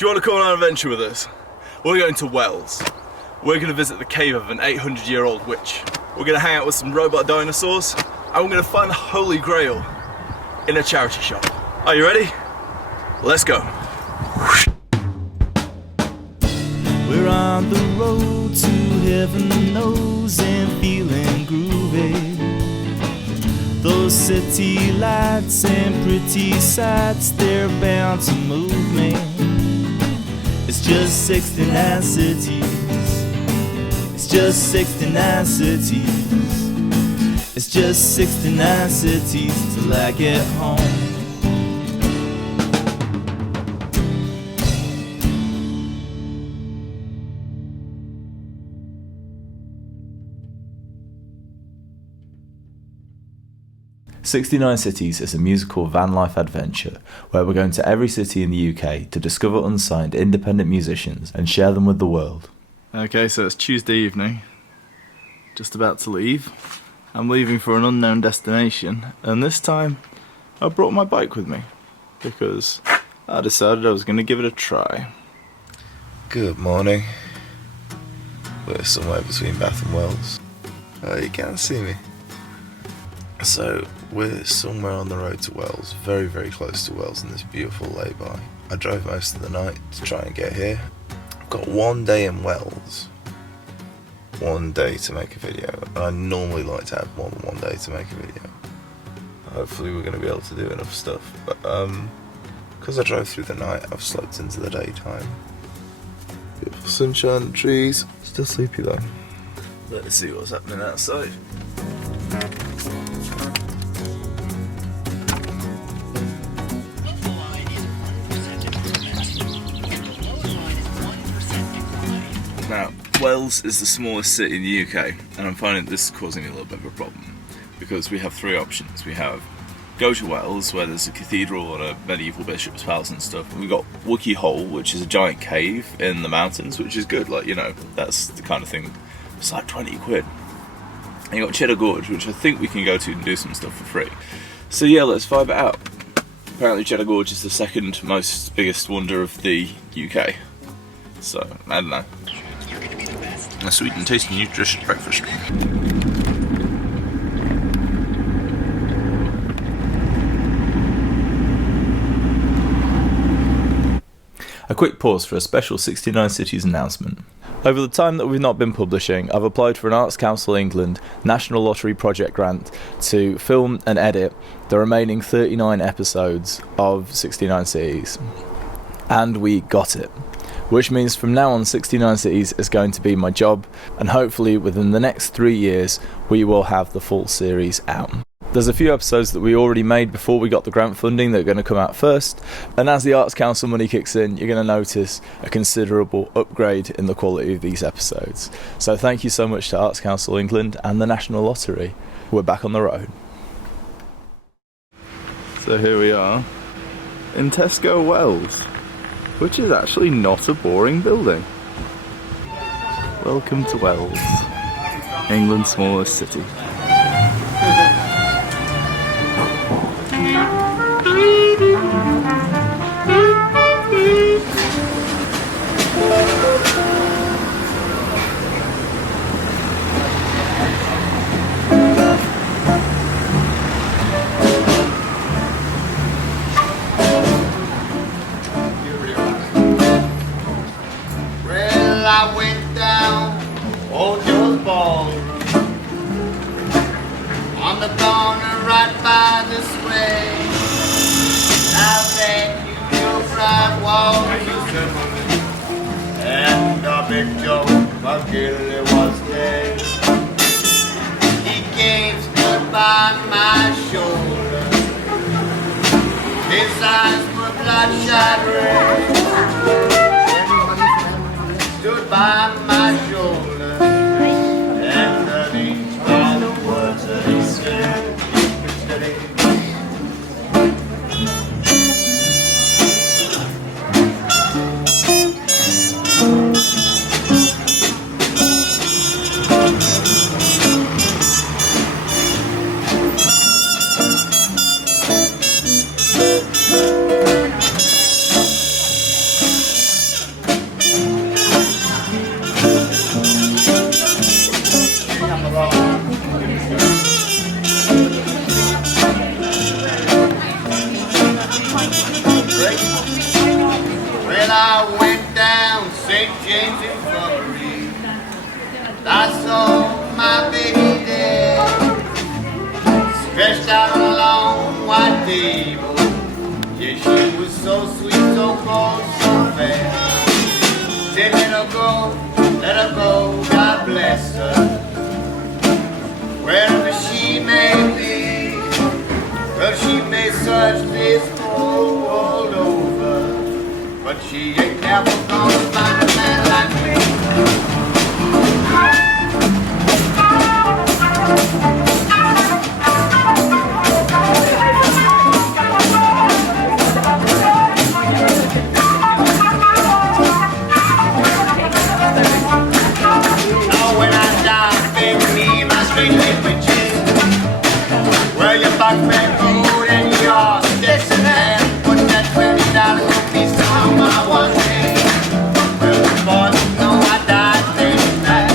Do you want to come on an adventure with us? We're going to Wales. We're going to visit the cave of an 800-year-old witch. We're going to hang out with some robot dinosaurs, and we're going to find the Holy Grail in a charity shop. Are you ready? Let's go. We're on the road to heaven knows and feeling groovy. Those city lights and pretty sights, they're bound to move me. It's just 69 cities. It's just 69 cities. It's just 69 cities till I get home. "69 Cities" is a musical van life adventure where we're going to every city in the UK to discover unsigned independent musicians and share them with the world. Okay, so it's Tuesday evening. Just about to leave. I'm leaving for an unknown destination, and this time I brought my bike with me because I decided I was going to give it a try. Good morning. We're somewhere between Bath and Wells. Oh, you can't see me. So, we're somewhere on the road to Wells, very, very close to Wells in this beautiful lay-by. I drove most of the night to try and get here. I've got one day in Wells, one day to make a video, and I normally like to have more than one day to make a video. Hopefully we're going to be able to do enough stuff, but because I drove through the night, I've slept into the daytime. Beautiful sunshine and trees, still sleepy though. Let's see what's happening outside. Now, Wales is the smallest city in the UK, and I'm finding this is causing me a little bit of a problem because we have three options. We have go to Wales, where there's a cathedral and a medieval bishop's palace and stuff, and we've got Wookey Hole, which is a giant cave in the mountains, which is good, like, you know, that's the kind of thing. It's like 20 quid. And you got Cheddar Gorge, which I think we can go to and do some stuff for free. So yeah, let's vibe it out. Apparently Cheddar Gorge is the second most biggest wonder of the UK. So, I don't know. A sweet and tasty nutritious breakfast. A quick pause for a special 69 Cities announcement. Over the time that we've not been publishing, I've applied for an Arts Council England National Lottery project grant to film and edit the remaining 39 episodes of 69 Cities. And we got it. Which means from now on 69 Cities is going to be my job, and hopefully within the next 3 years we will have the full series out. There's a few episodes that we already made before we got the grant funding that are going to come out first, and as the Arts Council money kicks in, you're going to notice a considerable upgrade in the quality of these episodes. So thank you so much to Arts Council England and the National Lottery. We're back on the road. So here we are in Tesco Wells, which is actually not a boring building. Welcome to Wells, England's smallest city. I went down Old Joe's Ballroom on the corner right by the square. I bet you your bride was and the big Joe McGilly was there. He gave stood by my shoulder. His eyes were bloodshot red. Stood by my shoulder, and these are the words that he said. chains and fuckery. I saw my baby there, stretched out on a long white table. Yeah, she was so sweet, so cold, so fair. Say, let her go, God bless her. Wherever she may be, well, she may search this whole world over, but she ain't never gonna find a man like me. Oh, when I die, baby, me, my straight languages, where your backpack road and your sticks in hand, put that $20 piece on my one hand. Well, the boys know I died thinking that.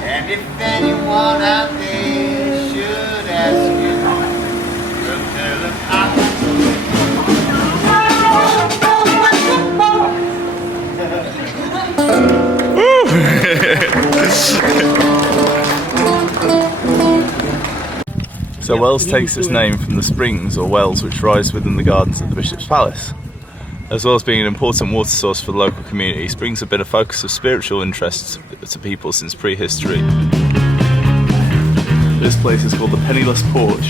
And if anyone out there should ask you, well, tell them So Wells takes its name from the springs or wells which rise within the gardens of the Bishop's Palace. As well as being an important water source for the local community, springs have been a focus of spiritual interest to people since prehistory. This place is called the Penniless Porch,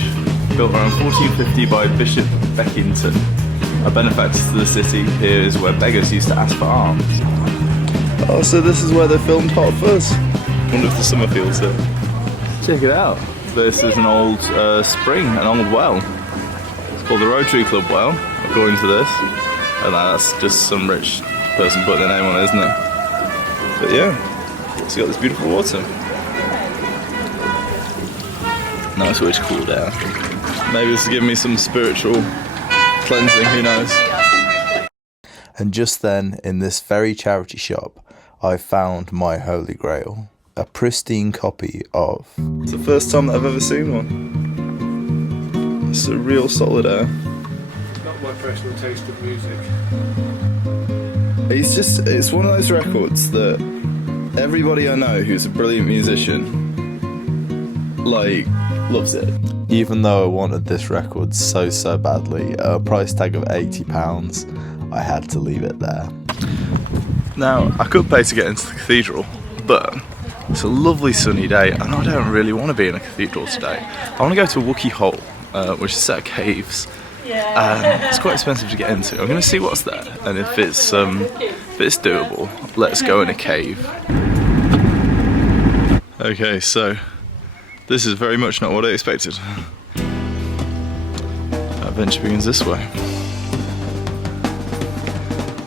built around 1450 by Bishop Beckington, a benefactor to the city. Here is where beggars used to ask for alms. Oh, so this is where they filmed Hot Fuzz. Wonder if the summer feels there. Check it out. This is an old spring, an old well. It's called the Rotary Club well, according to this. And that's just some rich person putting their name on it, isn't it? But yeah, it's got this beautiful water. Nice way to cool down. Maybe this is giving me some spiritual cleansing, who knows? And just then, in this very charity shop, I found my holy grail. A pristine copy of... It's the first time that I've ever seen one. It's a real solid air. not my personal taste of music. It's one of those records that everybody I know who's a brilliant musician, like, loves it. Even though I wanted this record so badly, at a price tag of £80, I had to leave it there. Now, I could pay to get into the cathedral, but it's a lovely sunny day and I don't really want to be in a cathedral today. I want to go to a Wookiee Hole, which is a set of caves. It's quite expensive to get into. I'm going to see what's there, and if it's doable, let's go in a cave. Okay, so this is very much not what I expected. Our adventure begins this way.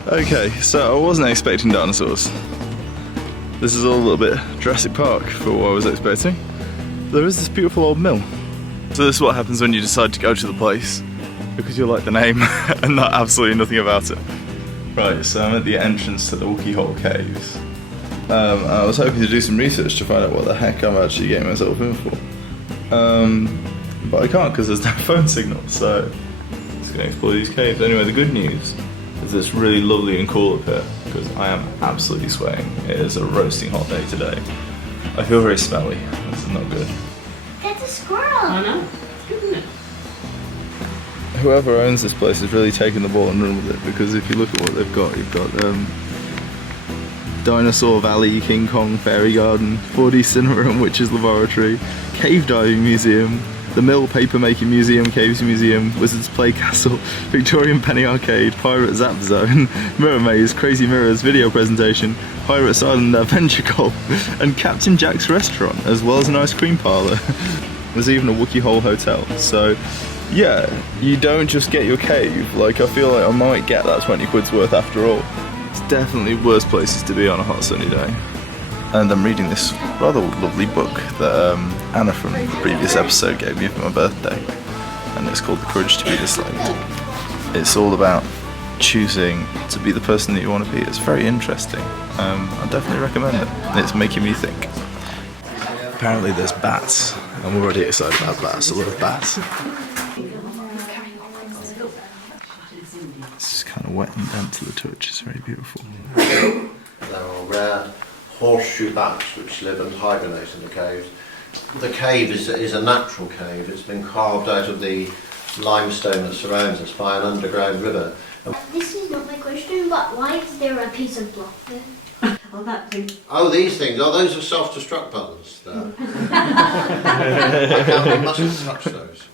Okay, so I wasn't expecting dinosaurs. This is all a little bit Jurassic Park for what I was expecting. There is this beautiful old mill. So this is what happens when you decide to go to the place, because you like the name and not absolutely nothing about it. Right, so I'm at the entrance to the Wookiee Hole Caves. I was hoping to do some research to find out what the heck I'm actually getting myself in for. But I can't because there's no phone signal, so I'm just going to explore these caves. Anyway, the good news is it's really lovely and cool up here because I am absolutely sweating. It is a roasting hot day today. I feel very smelly. This is not good. That's a squirrel. I know. It's good, isn't it? Whoever owns this place has really taken the ball and run with it, because if you look at what they've got, you've got Dinosaur Valley, King Kong Fairy Garden, 4D Cinema and Witches Laboratory, Cave Diving Museum, the Mill Paper Making Museum, Caves Museum, Wizard's Play Castle, Victorian Penny Arcade, Pirate Zap Zone, Mirror Maze, Crazy Mirrors Video Presentation, Pirates Island Adventure Golf, and Captain Jack's Restaurant, as well as an ice cream parlour. There's even a Wookiee Hole Hotel, so yeah, you don't just get your cave. Like, I feel like I might get that 20 quid's worth after all. It's definitely worse places to be on a hot sunny day. And I'm reading this rather lovely book that Anna from the previous episode gave me for my birthday, and it's called The Courage to Be Disliked. It's all about choosing to be the person that you want to be. It's very interesting. I definitely recommend it. It's making me think. Apparently there's bats. I'm already excited about bats. I love bats. It's just kind of wet and damp to the touch. It's very beautiful. There are rare horseshoe bats which live and hibernate in the caves. The cave is a natural cave. It's been carved out of the limestone that surrounds us by an underground river. This is not my question, but why is there a piece of block there? Oh, that thing. Oh, these things. Oh, those are self-destruct buttons there. We mustn't touch those.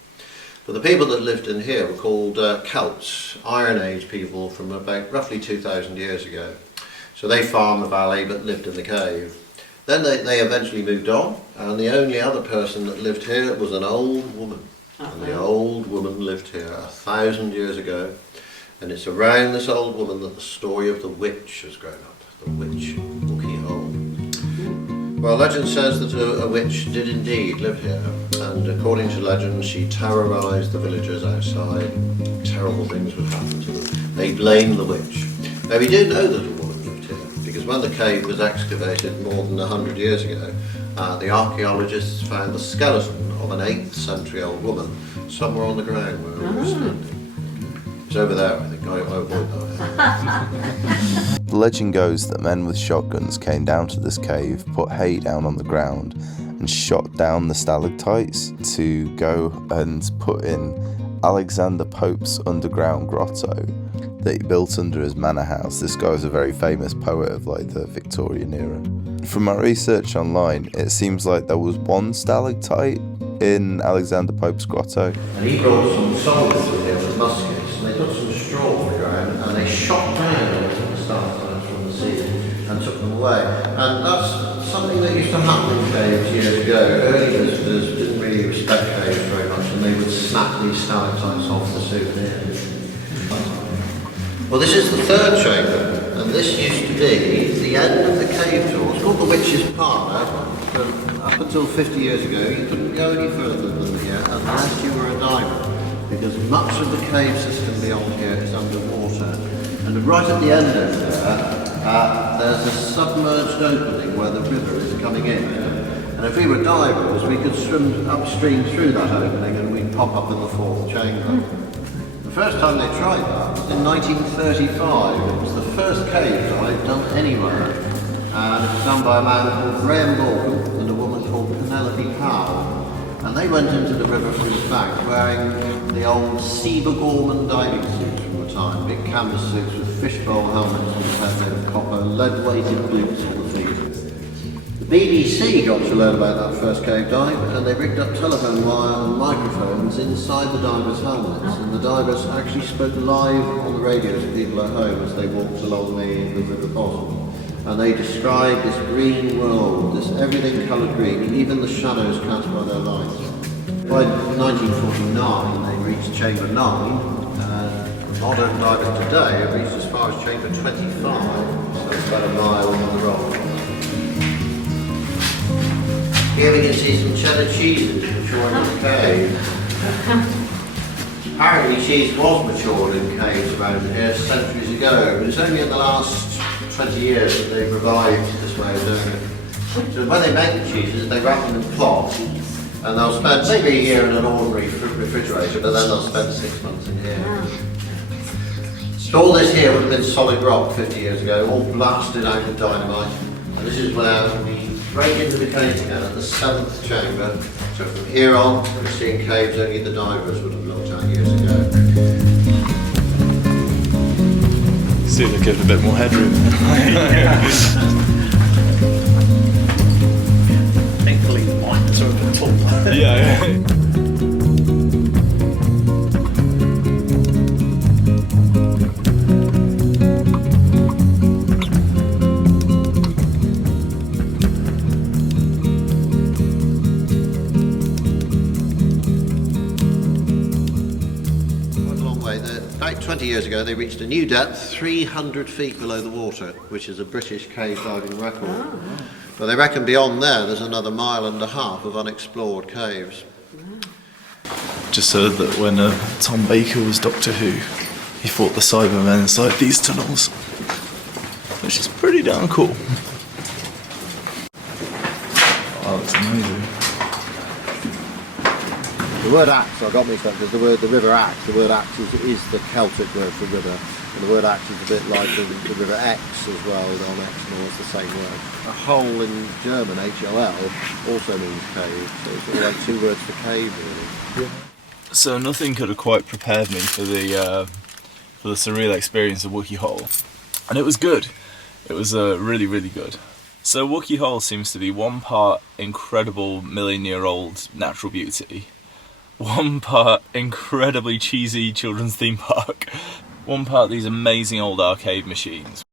But the people that lived in here were called Celts, Iron Age people from about roughly 2,000 years ago. So they farmed the valley but lived in the cave. Then they eventually moved on, and the only other person that lived here was an old woman. And the old woman lived here 1,000 years ago. And it's around this old woman that the story of the witch has grown up. The witch, Wookiee Hole. Well, legend says that a witch did indeed live here, and according to legend, she terrorised the villagers outside. Terrible things would happen to them. They blamed the witch. Now, we do know that a woman lived here, because when the cave was excavated more than 100 years ago, the archaeologists found the skeleton of an 8th century old woman somewhere on the ground where it was standing. It's over there, I think. I avoid that. The legend goes that men with shotguns came down to this cave, put hay down on the ground, and shot down the stalactites to go and put in Alexander Pope's underground grotto that he built under his manor house. This guy was a very famous poet of like the Victorian era. From my research online, it seems like there was one stalactite in Alexander Pope's grotto. And he brought some soldiers with him with muskets, and they put some straw on the ground, and they shot down the stalactites from the ceiling and took them away. And that's something that used to happen in caves years ago. Early visitors didn't really respect caves very much, and they would snap these stalactites off the souvenir. Well, this is the third chamber, and this used to be the end of the cave tour. It's called the Witch's Park now. Up until 50 years ago, you couldn't go any further than here unless you were a diver, because much of the cave system beyond here is underwater. And right at the end of there, there's a submerged opening where the river is coming in. And if we were divers, we could swim upstream through that opening and we'd pop up in the fourth chamber. first time they tried that was in 1935. It was the first cave dive done anywhere. And it was done by a man called Graham Morgan and a woman called Penelope Powell. And they went into the river from the back wearing the old Sieber Gorman diving suits from the time, big canvas suits with fishbowl helmets on the head made of copper, lead-weighted boots on the feet. The BBC got to learn about that first cave dive, and they rigged up telephone wire and microphones inside the divers' helmets, and the divers actually spoke live on the radio to people at home as they walked along the river bottom. And they described this green world, this everything coloured green, even the shadows cast by their lights. By 1949, they reached chamber 9. Modern divers today have reached as far as chamber 25, so it's about a mile on the roll. Here we can see some cheddar cheeses maturing in the cave. Apparently cheese was matured in caves around here centuries ago, but it's only in the last 20 years that they've revived this way of doing it. So when they make the cheeses, they wrap them in cloth, and they'll spend maybe a year in an ordinary refrigerator, but then they'll spend 6 months in here. So all this here would have been solid rock 50 years ago, all blasted out with dynamite, and this is where we break into the cave again at the 7th chamber. So from here on, we're seeing caves only the divers would have looked at years ago. See if they give a bit more headroom. Thankfully, mine is over the top. Yeah. About 20 years ago, they reached a new depth, 300 feet below the water, which is a British cave diving record. But they reckon beyond there's another 1.5 miles of unexplored caves. Just heard that when Tom Baker was Doctor Who, he fought the Cybermen inside these tunnels, which is pretty damn cool. Oh, that's amazing. The word axe, I got mixed up because the river axe, the word axe is the Celtic word for river, and the word axe is a bit like the river Ex as well, on Exmoor, it's the same word. A hole in German, HLL, also means cave, so it's sort of like 2 words for cave really. Yeah. So nothing could have quite prepared me for the surreal experience of Wookey Hole, and it was good. It was really, really good. So Wookey Hole seems to be 1 part incredible million-year-old natural beauty, 1 part incredibly cheesy children's theme park, 1 part these amazing old arcade machines.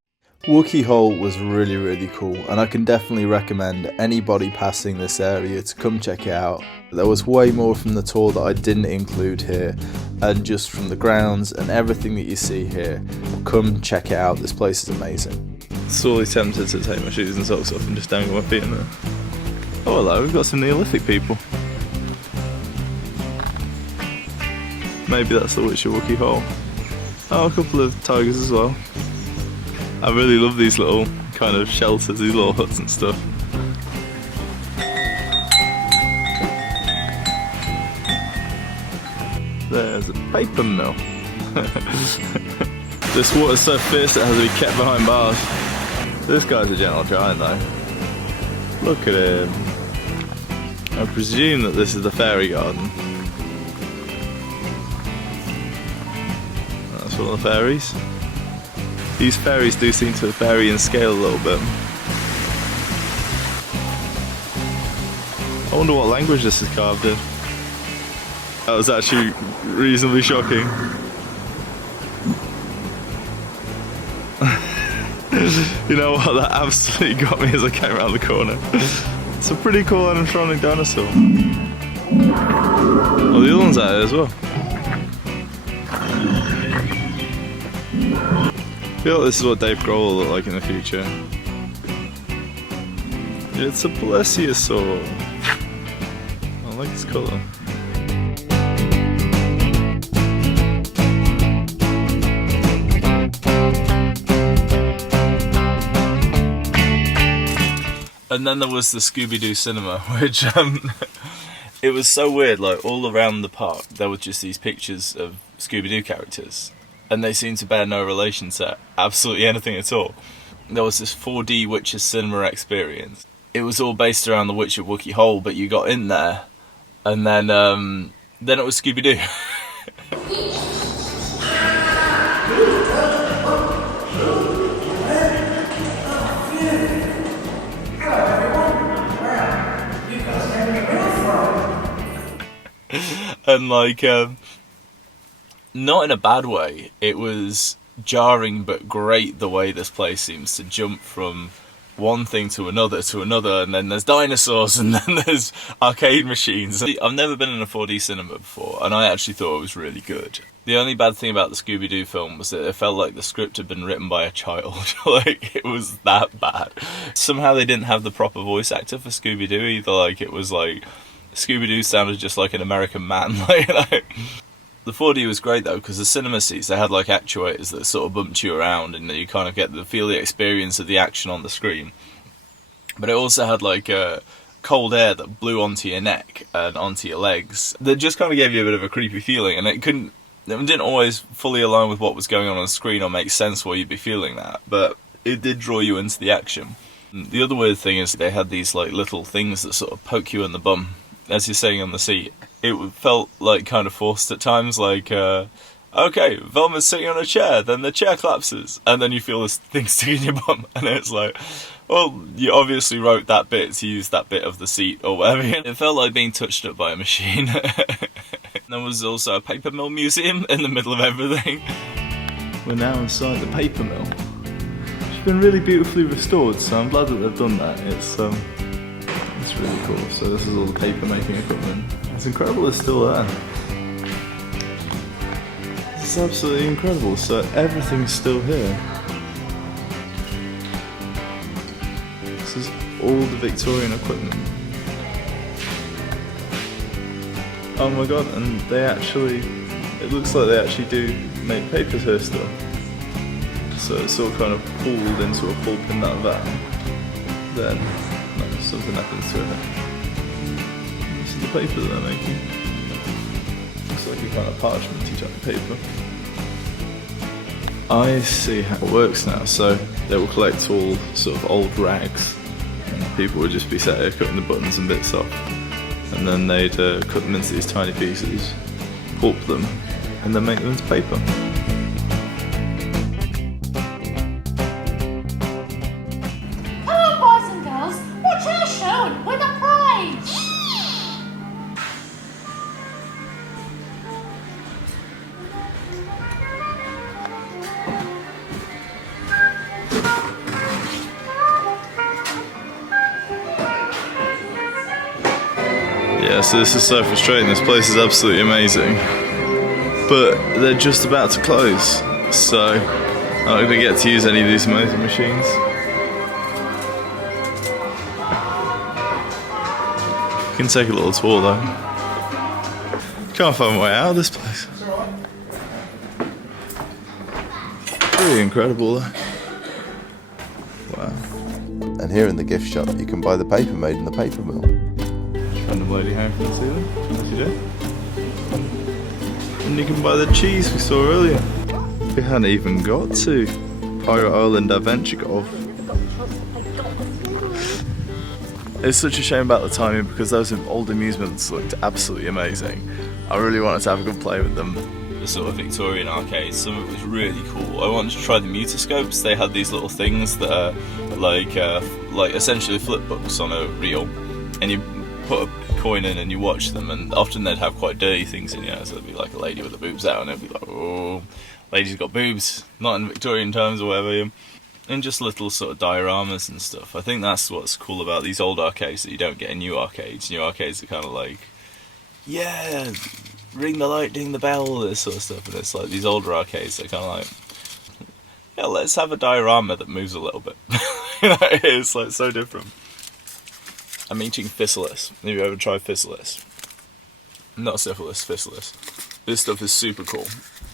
Wookey Hole was really, really cool, and I can definitely recommend anybody passing this area to come check it out. There was way more from the tour that I didn't include here, and just from the grounds and everything that you see here, come check it out. This place is amazing. Sorely tempted to take my shoes and socks off and just dangle my feet in there. Oh hello, we've got some Neolithic people. Maybe that's the Witch of Wookey Hole. Oh, a couple of tigers as well. I really love these little kind of shelters, these little huts and stuff. There's a paper mill. This water's so fierce it has to be kept behind bars. This guy's a gentle giant though. Look at him. I presume that this is the fairy garden. That's one of the fairies. These fairies do seem to vary in scale a little bit. I wonder what language this is carved in. That was actually reasonably shocking. You know what, that absolutely got me as I came around the corner. It's a pretty cool animatronic dinosaur. Well, the other one's out there as well. I feel like this is what Dave Grohl will look like in the future. It's a plesiosaur. I like its colour. And then there was the Scooby-Doo cinema, which It was so weird, like all around the park there were just these pictures of Scooby-Doo characters, and they seemed to bear no relation to absolutely anything at all. There was this 4D Witcher cinema experience. It was all based around the Witcher Wookiee Hole, but you got in there, and then it was Scooby-Doo. And like, not in a bad way, it was jarring but great the way this place seems to jump from one thing to another, and then there's dinosaurs, and then there's arcade machines. I've never been in a 4D cinema before, and I actually thought it was really good. The only bad thing about the Scooby-Doo film was that it felt like the script had been written by a child. Like, it was that bad. Somehow they didn't have the proper voice actor for Scooby-Doo either. Like, it was like, Scooby-Doo sounded just like an American man. Like, the 4D was great though, because the cinema seats, they had like actuators that sort of bumped you around, and you kind of feel the experience of the action on the screen. But it also had like cold air that blew onto your neck and onto your legs. That just kind of gave you a bit of a creepy feeling, and it didn't always fully align with what was going on screen or make sense why you'd be feeling that, but it did draw you into the action. The other weird thing is they had these like little things that sort of poke you in the bum as you're sitting on the seat. It felt like kind of forced at times, like, okay, Velma's sitting on a chair, then the chair collapses, and then you feel this thing sticking in your bum, and it's like, well, you obviously wrote that bit to use that bit of the seat or whatever. It felt like being touched up by a machine. There was also a paper mill museum in the middle of everything. We're now inside the paper mill. It's been really beautifully restored, so I'm glad that they've done that. It's really cool. So this is all the paper making equipment. It's incredible it's still there. It's absolutely incredible. So everything's still here. This is all the Victorian equipment. Oh my god, and it looks like they actually do make papers here still. So it's all kind of pulled into a pulp in that van. Then something happens to it. This is the paper that they're making. Looks like a kind of parchment-y type of paper. I see how it works now. So they will collect all sort of old rags, and people would just be sat here cutting the buttons and bits off, and then they'd cut them into these tiny pieces, pulp them, and then make them into paper. Yeah, so this is so frustrating. This place is absolutely amazing, but they're just about to close, so I'm not going to get to use any of these amazing machines. You can take a little tour though. Can't find my way out of this place. Pretty incredible though. Wow. And here in the gift shop, you can buy the paper made in the paper mill. Random lady hanging from the ceiling, as you do. And you can buy the cheese we saw earlier. We hadn't even got to Pirate Island Adventure Golf. It's such a shame about the timing because those old amusements looked absolutely amazing. I really wanted to have a good play with them. The sort of Victorian arcades, some of it was really cool. I wanted to try the mutoscopes. They had these little things that are like essentially flip books on a reel, and you put a coin in and you watch them, and often they'd have quite dirty things in, so it'd be like a lady with the boobs out, and it'd be like, oh, lady's got boobs, not in Victorian times or whatever, and just little sort of dioramas and stuff. I think that's what's cool about these old arcades that you don't get in new arcades. New arcades are kind of like, yeah, ring the light, ding the bell, this sort of stuff, and it's like these older arcades that kind of like, yeah, let's have a diorama that moves a little bit. It's like so different. I'm eating physalis. Have you ever tried physalis? Not syphilis, physalis. This stuff is super cool.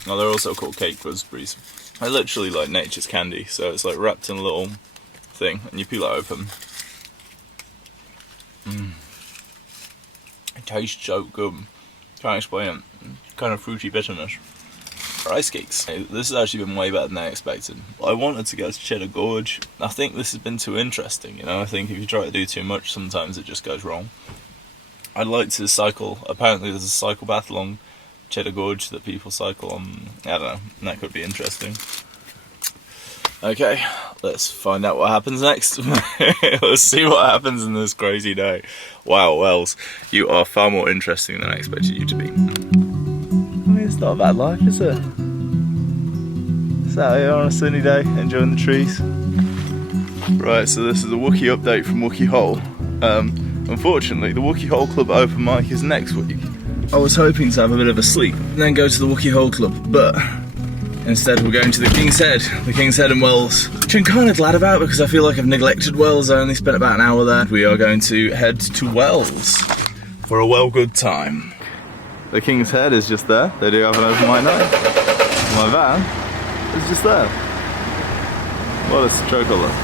Now they're also called cake gooseberries. They're literally like nature's candy, so it's like wrapped in a little thing, and you peel it open. It Taste so good. Can't explain it. Kind of fruity bitterness. Rice cakes. This has actually been way better than I expected. I wanted to get to Cheddar Gorge. I think this has been too interesting, you know. I think if you try to do too much, sometimes it just goes wrong. I'd like to cycle. Apparently there's a cycle path along Cheddar Gorge that people cycle on. I don't know. That could be interesting. Okay, let's find out what happens next. Let's see what happens in this crazy day. Wow, Wells, you are far more interesting than I expected you to be. I mean, it's not a bad life, is it? It's out here on a sunny day, enjoying the trees. Right, so this is a Wookiee update from Wookiee Hole. Unfortunately, the Wookiee Hole Club open mic is next week. I was hoping to have a bit of a sleep, and then go to the Wookiee Hole Club, but instead we're going to the King's Head in Wells, which I'm kind of glad about because I feel like I've neglected Wells. I only spent about an hour there. We are going to head to Wells for a well good time. The King's Head is just there. They do have an open mic night. My van is just there. What a stroke of luck.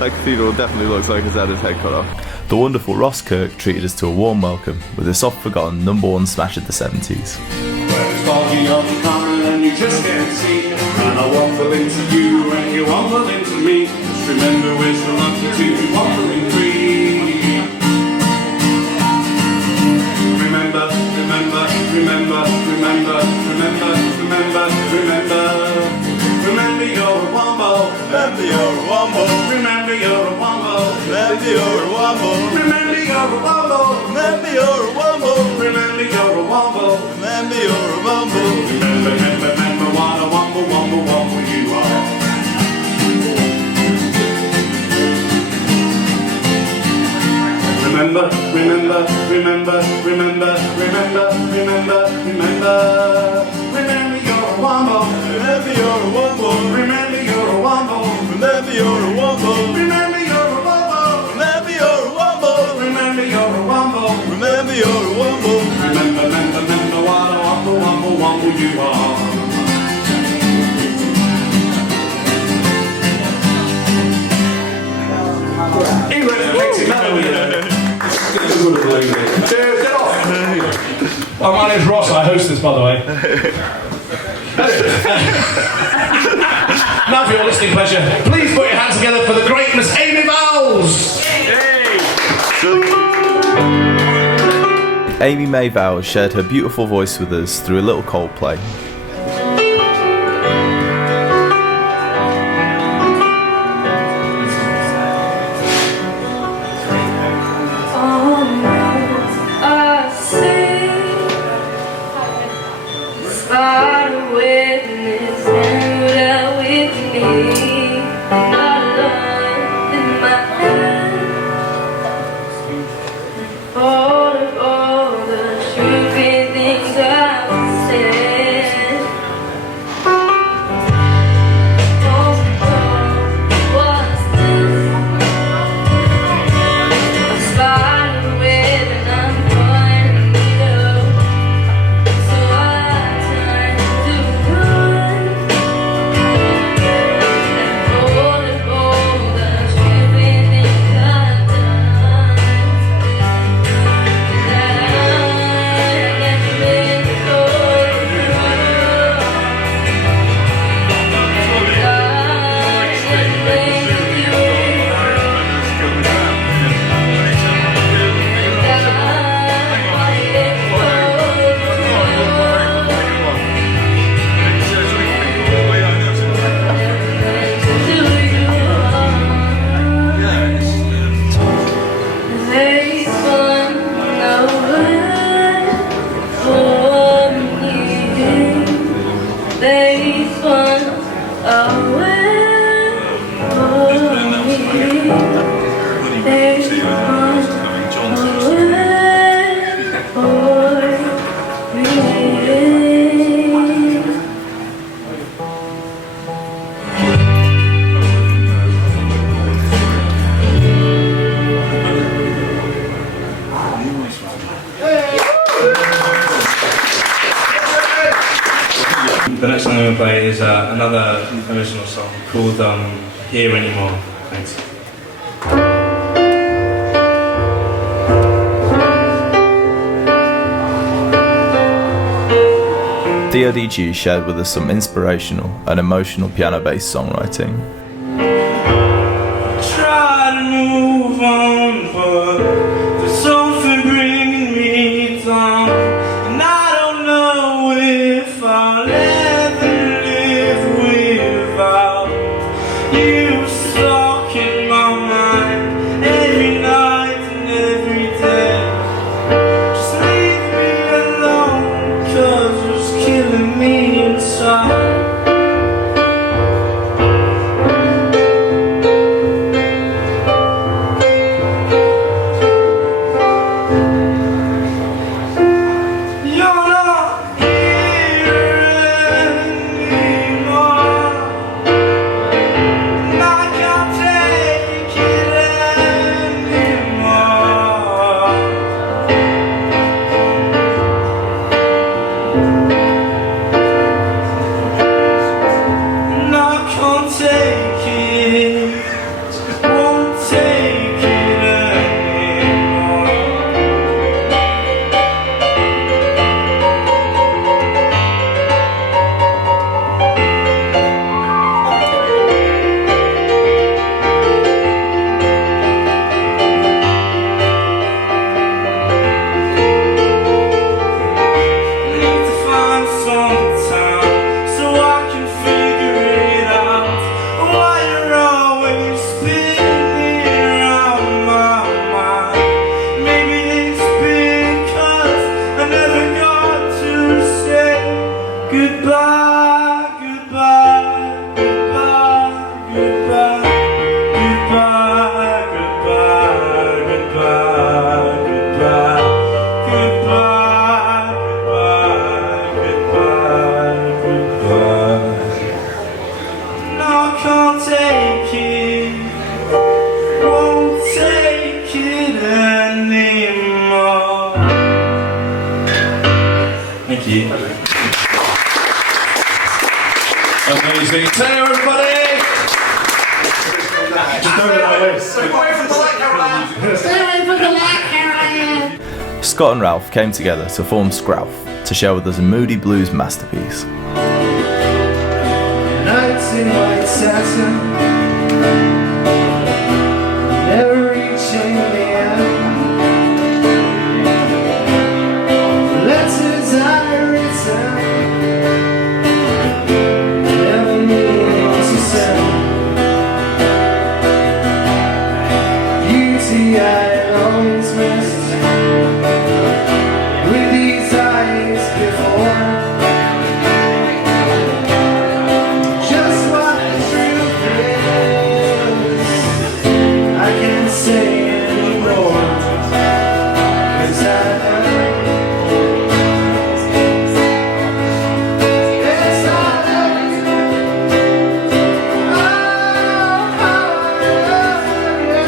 That cathedral definitely looks like it's had its head cut off. The wonderful Ross Kirk treated us to a warm welcome with this oft-forgotten #1 smash of the 70s. Well, it's foggy on the common and you just can't see. And I waffle into you and you waffle into me. Just remember we're so lucky to be waffling free. Remember, remember, remember, remember, remember, remember, remember. Remember you're a wombo. Remember you're a wombo. Remember you're a wombo. Remember you're a wombo. Remember you're a wombo. Remember you're a wombo. Remember you're a wombo. Remember you're a wombo. Remember, remember, remember what a wombo, wombo, wombo you are. Remember, remember, remember, remember, remember, remember, remember. Remember you're a wombo. Remember you're a wombo. Remember you're a wombo. Remember you're a wombo. Remember you're a wombo. Remember you're a wombo. Remember you're a wombo. Remember you're a wombo. Remember, remember, remember what a wombo, wombo, wombo you are. English, makes it mellow, you know. Cheers, get off. Oh, my name's Ross, I host this, by the way. Now for your listening pleasure, please put your hands together for the great Miss May Vowles! Amy May Vowles shared her beautiful voice with us through a little Coldplay. The next song I'm going to play is another original song called Here Anymore. Thanks. DODG shared with us some inspirational and emotional piano-based songwriting. Try to move on, but there's something bringing me down, and I don't know if I'll ever live without you stuck in my mind every night and every day. Just leave me alone, 'cause it's killing me inside. Thank you. Amazing. Say everybody! Just don't know Stay away from the light, Caroline! Stay away from the light, Caroline! Scott and Ralph came together to form Scralf to share with us a moody blues masterpiece. Nights in white satin, never reaching the end. Letters I've written, never meaning to send. Beauty I always missed, with these eyes before. Just what the truth is, I can't say anymore, 'cause I know. Yes, I love you. Oh, how I love you.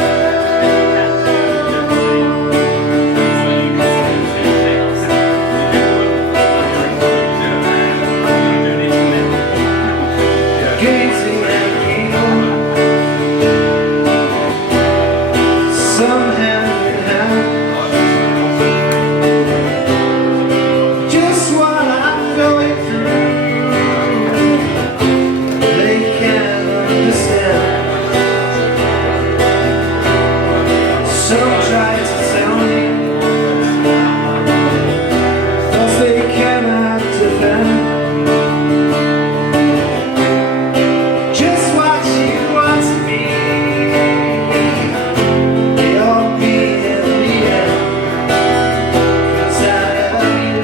Gazing at you, some hand in hand. Just what I'm going through, they can't understand. Some try to tell me, 'cause they cannot defend. Just what you want to be, you'll be in the end, 'cause I love you.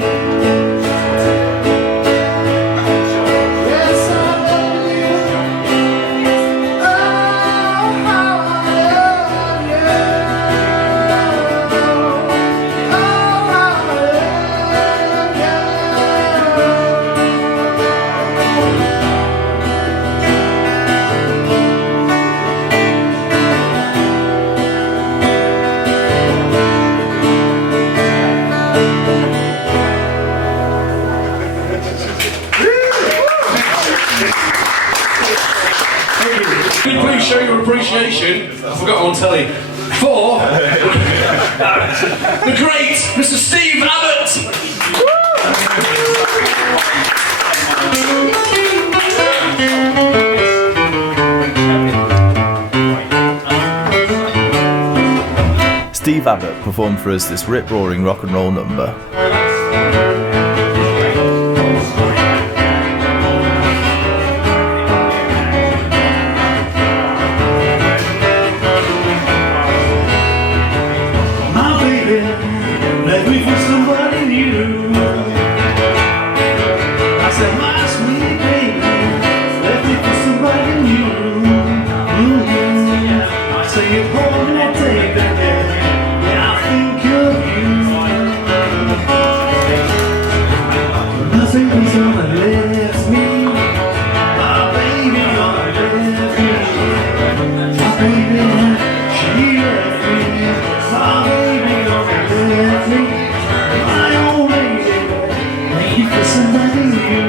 Yes, I love you. Oh, how I love you. Oh, how I love you. Can you please show your appreciation? I forgot on telly. For the great Mr. Steve Abbott! Cliff Abbott performed for us this rip-roaring rock and roll number. My baby left me for somebody new. I said, my sweet baby left me for somebody new. So you hold me tight, baby. Yeah, I think of you. My baby's gonna left me. My baby gonna left me. My baby, she left me. My baby gonna left me. My old lady, thank you for somebody new.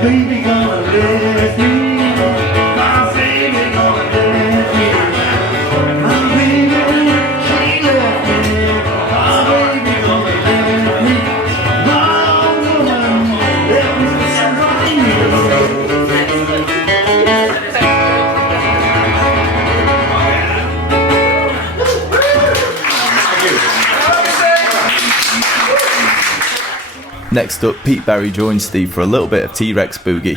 Baby gonna let me. My baby gonna let me. My baby, she left me. My baby gonna let me. My woman left me for somebody new. Next up, Pete Berry joins Steve for a little bit of T-Rex Boogie.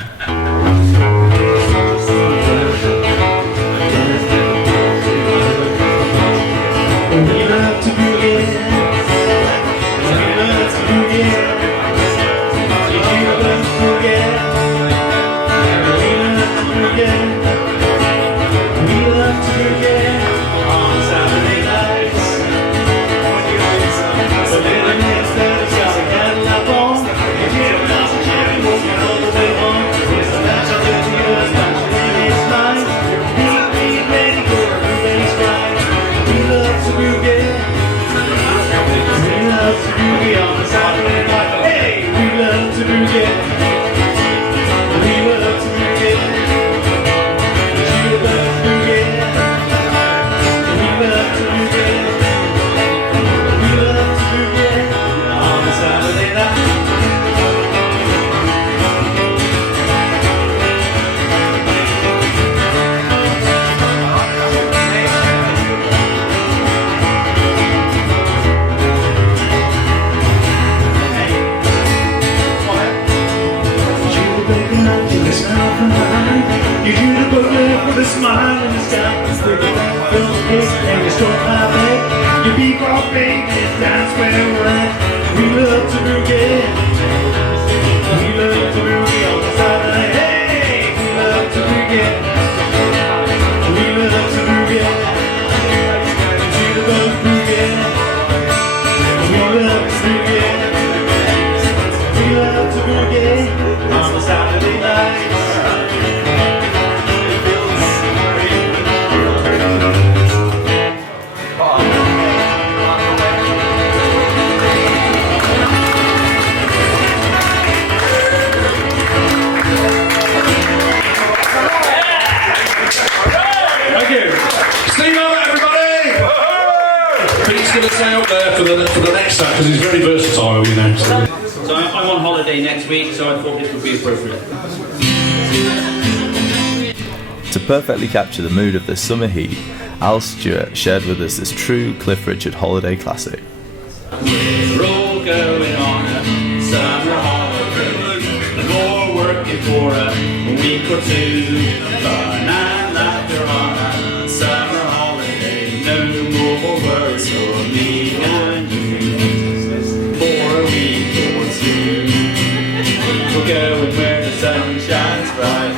Going to stay up there for the next act because he's very versatile, you know. So I'm on holiday next week, so I thought this would be appropriate. To perfectly capture the mood of this summer heat, Al Stewart shared with us this true Cliff Richard holiday classic. We're all going on a summer holiday, more working for a week or two, fun and laughter on a summer holiday, no more worries for me and you, for a week or two. We're going where the sun shines bright.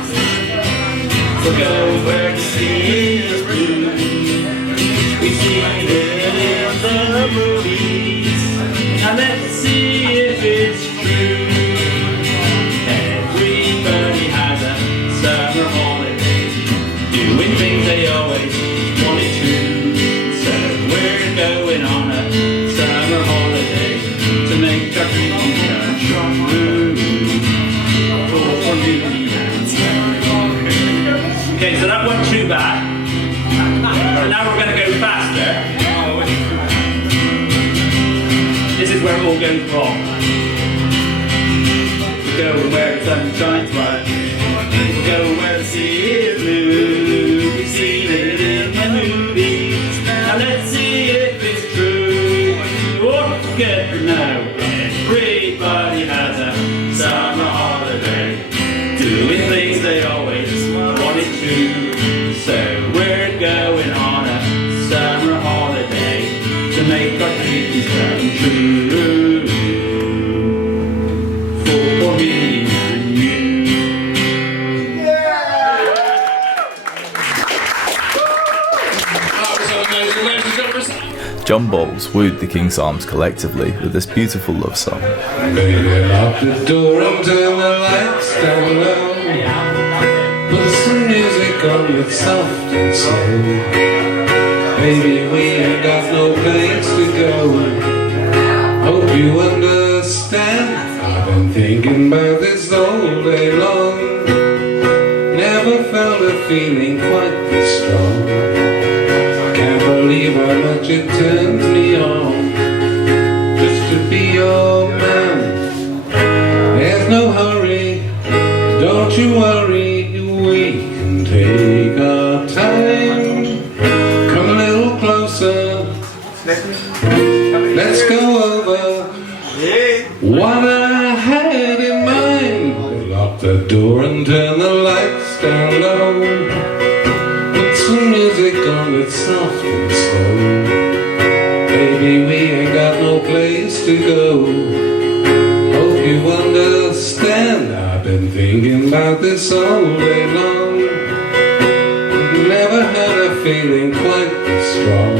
We're going where the sea is blue. We've seen it in the movies, and let's see if it's true. Everybody has a summer holiday, doing things they always wanted to. So we're going on a summer holiday to make our dreams come true. For me and you. Okay, so that wasn't too bad. And now we're going to go faster. This is where it all goes wrong. We're going where the sun shines bright. We're going where the sea is blue. We've seen it in the movies. Now let's see if it's true. What together now. Everybody has a summer holiday, doing things they always wanted to. So we're going on a summer holiday to make our dreams come true. For me and you. John Bowles wooed the King's Arms collectively with this beautiful love song. Baby, lock the door and turn the lights down low. Put some music on that's soft and slow. Baby, we ain't got no place to go. Hope you understand. I've been thinking about this all day long. Never felt a feeling quite this strong. Can't believe how much it turns me on just to be your man. There's no hurry, don't you worry, we can take our time. Come a little closer, let's go over what I had in mind. Lock the door and turn the lights down low. Some music on that's soft and slow. Baby, we ain't got no place to go. Hope you understand. I've been thinking about this all day long. Never had a feeling quite this strong.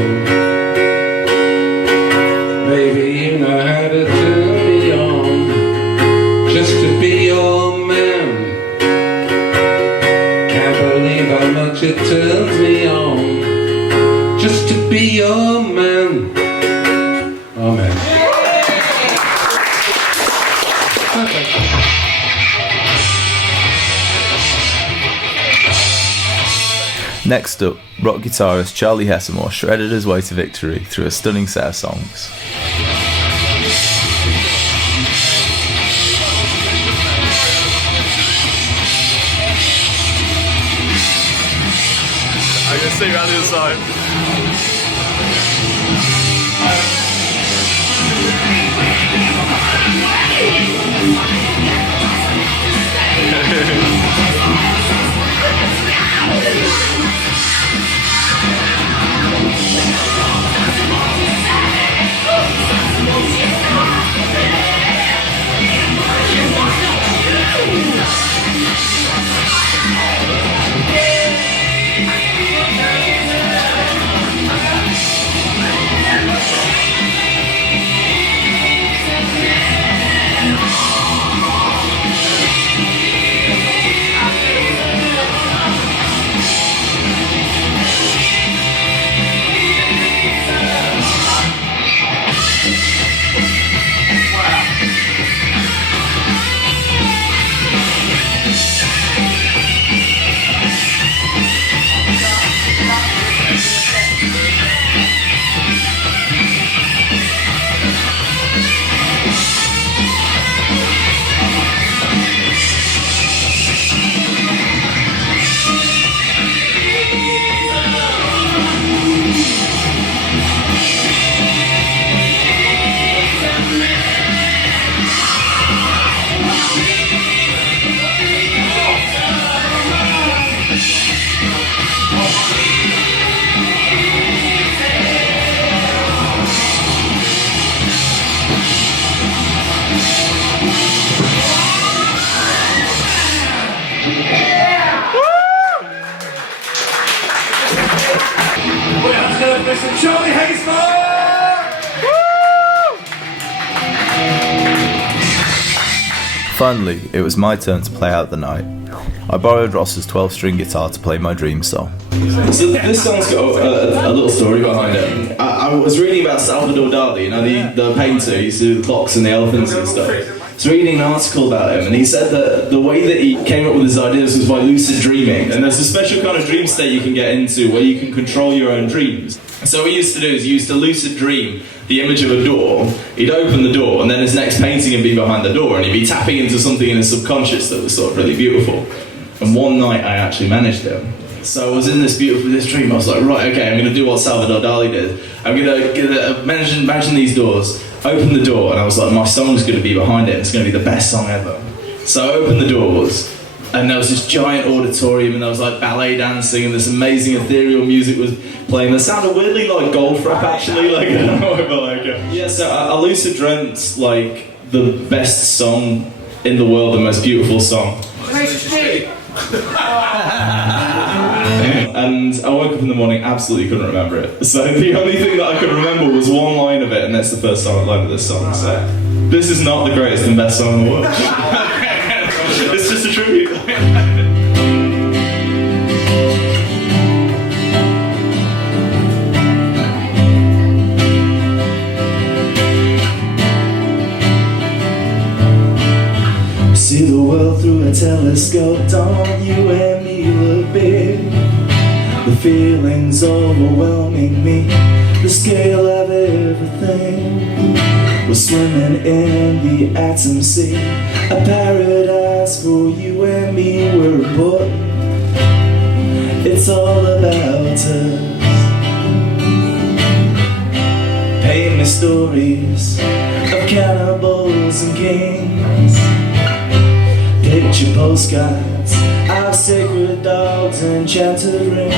Baby, you know how to turn me on just to be your man. How much it turns me on just to be your man. Amen. Next up, rock guitarist Charlie Hessamore shredded his way to victory through a stunning set of songs. I can see you on the other side. some Charlie Hayes. Finally, it was my turn to play out the night. I borrowed Ross's 12-string guitar to play my dream song. So this song's got a little story behind it. I was reading about Salvador Dali, you know, the painter who used to do the clocks and the elephants and stuff. I was reading an article about him, and he said that the way that he came up with his ideas was by lucid dreaming. And there's a special kind of dream state you can get into where you can control your own dreams. So what he used to do is he used to lucid dream the image of a door. He'd open the door, and then his next painting would be behind the door, and he'd be tapping into something in his subconscious that was sort of really beautiful. And one night I actually managed it. So I was in this dream. I was like, right, okay, I'm going to do what Salvador Dali did. I'm going to imagine these doors, open the door, and I was like, my song's going to be behind it. It's going to be the best song ever. So I opened the doors, and there was this giant auditorium, and there was like ballet dancing, and this amazing ethereal music was playing. That sounded weirdly like Goldfrapp, actually. Like, I don't know why, but like, yeah. So I lucid dreamt like the best song in the world, the most beautiful song. And I woke up in the morning, absolutely couldn't remember it. So the only thing that I could remember was one line of it, and that's the first line of this song. So this is not the greatest and best song in the world. It's just a tribute. See the world through a telescope, don't you and me look big? The feeling's overwhelming me, the scale of everything. We're swimming in the atom sea, a paradise for you and me. We're important, it's all about us. Paint me stories of cannibals and kings, picture postcards of sacred dogs and enchanted rings.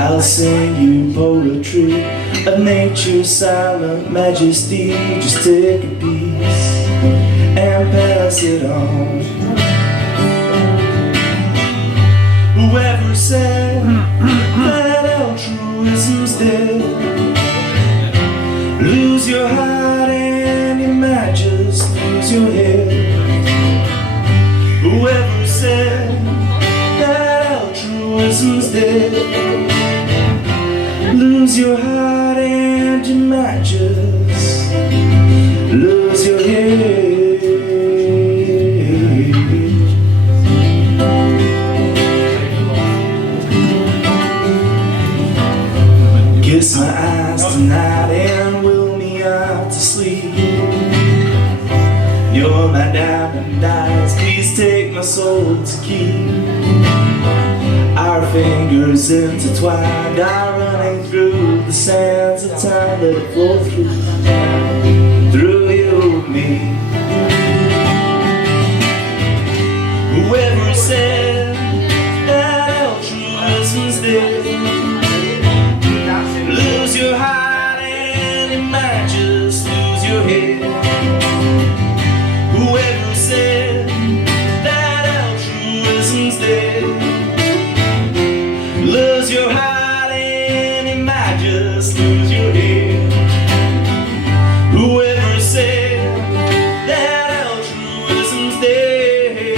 I'll sing you poetry of nature's silent majesty. Just take a piece and pass it on. Whoever said that altruism's dead, lose your heart and you might just lose your head. Whoever said that altruism's dead, lose your heart and you might just lose your head. Kiss my eyes tonight and will me out to sleep. You're my diamond eyes, please take my soul to keep. Our fingers intertwined are running through the sands of time. Let it flow through you and me. Whoever said that altruism's dead, lose your heart and you might just lose your head. Whoever said that altruism's dead, lose your heart and you might just lose your head. Whoever said that altruism's dead,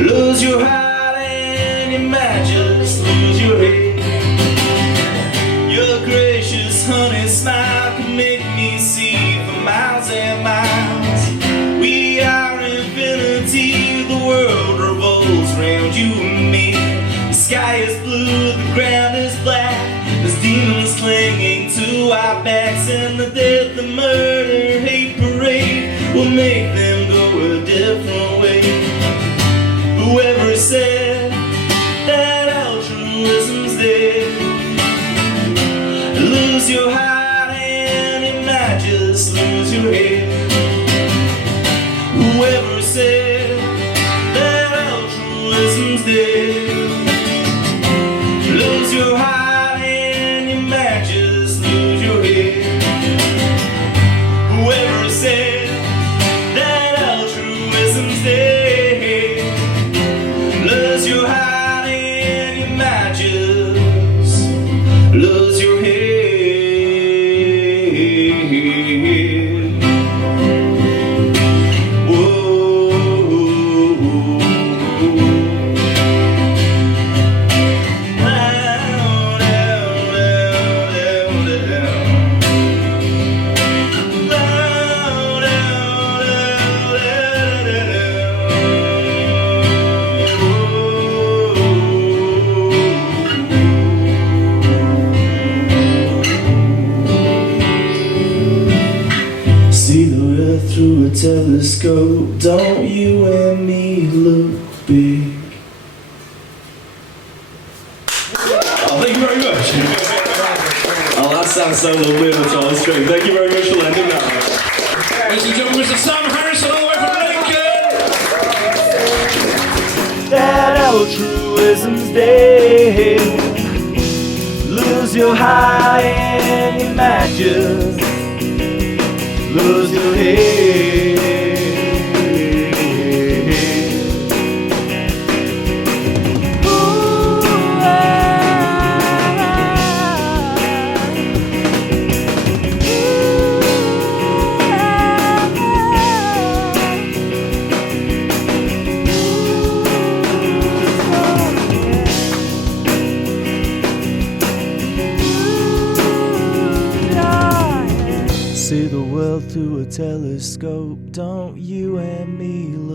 lose your heart and you might just lose your head. Your gracious honey smile can make me see for miles and miles. We are infinity, the world revolves round you and me. The sky is blue, the ground is black, there's demons clinging to our backs, and the death, the murder, hate parade will make them go a different way. Whoever said that altruism's dead, lose your heart and you might just lose your head. Whoever said that altruism's dead, lose your heart and you might just lose your head. Whoever said that altruism's dead, lose your heart and you might just lose your don't you and me look big? Oh, thank you very much. Oh, that sounds so lovely on the Charles string. Thank you very much for lending that. Ladies and gentlemen, Mr. Sam Harrison, all the way from Lincoln. That altruism's dead. Lose your high and your matches. Lose your head. See the world through a telescope. Don't you and me look